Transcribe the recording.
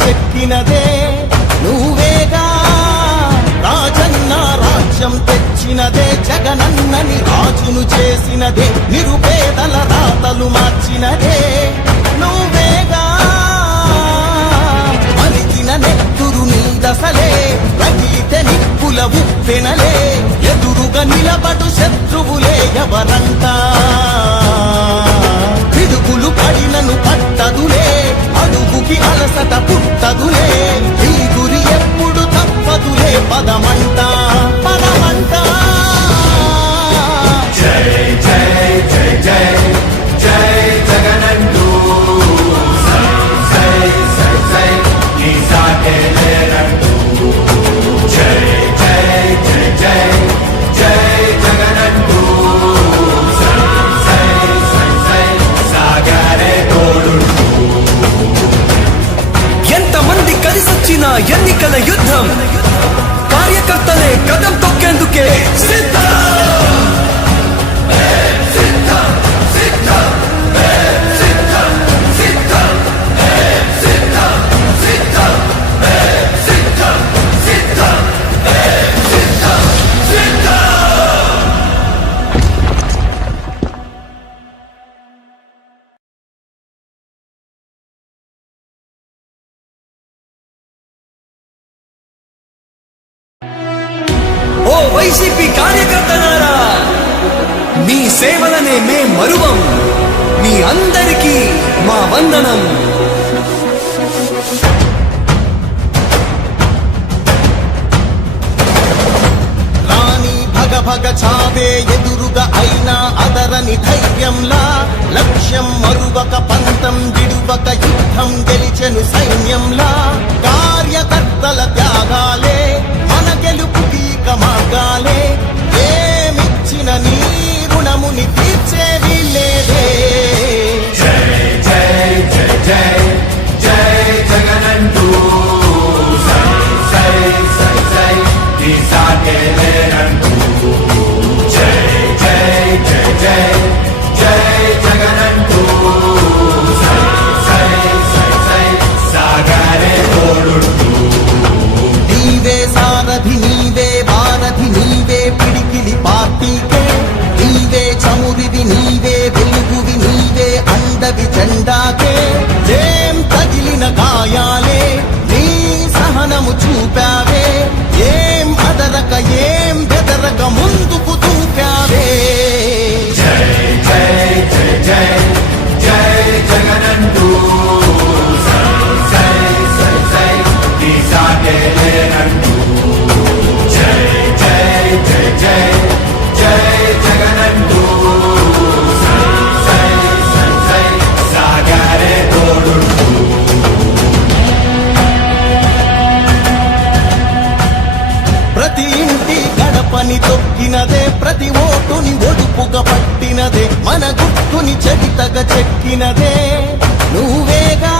చెక్కినదే నువ్వేగా రాజన్న రాజ్యం తెచ్చినదే జగనన్నని రాజును చేసినదే నిరుపేదల రాతలు మార్చినదే నువ్వేగా మరిచిన నెత్తురు నీదసలే రగిలితే నిప్పుల ఉప్పెనలే ఎదురుగా నిలబడు శత్రువులే ఎవరంతా పిడుగులు పడినను పట్టదులే అడుగుకి అలసట పుట్టదులే ఈ గురి ఎప్పుడు తప్పదులే పదమంతా పదమంతా జై జై జై జై జై జగనంటూ సై సై సై సై నీ సాటే లేరంటూ జై జై జై జై జై జగనంటూ సై సై సై సై సాగరే తోడుంటూ ఎంతమంది కలిసొచ్చిన ఎన్నికల యుద్ధం కార్యకర్తలే కదం తొక్కేందుకే సిద్ధం ఓ వైసీపీ కార్యకర్తలారా మీ సేవలనే మే మరువం మీ అందరికీ మా వందనం రాణి భగ భగ చావే ఎదురుగా అయినా అదరని ధైర్యంలా లక్ష్యం మరువక పంతం విడువక యుద్ధం గెలిచెను సైన్యంలా కార్యకర్తల త్యాగాలే మన గెలుపుకి మార్గాలే ఏమిచ్చిన నీ రుణముని తీర్చేది లేదే జై జై జై జై జై జగనంటూ సై సై సై సై నీ సాటే లేరంటూ జై జై జై జై జై జగనంటూ సై సై సై సై సాగరే తోడుంటూ నీవే సారథి నీవే వారధి నీవే పిడికిలి పార్టీకే నీవే చమురివి నీవే వెలుగువి నీవే అండవి జెండాకే ఏం తగిలిన గాయాలే నీ సహనము చూపావే ఏం అదరక ఏం బెదరక ముందుకు చూపావే జై జై జై జై జై జగనంటూ సై సై సై సై నీ సాటే లేరంటూ జై జై జై జై జై జగనంటూ సై సై సై సై సాగరే తోడుంటూ ప్రతి ఇంటి గడపని తొక్కినదే ప్రతి ఓటుని ఒడుపుగా పట్టినదే మన గుర్తుని చరితగా చెక్కినదే నువ్వేగా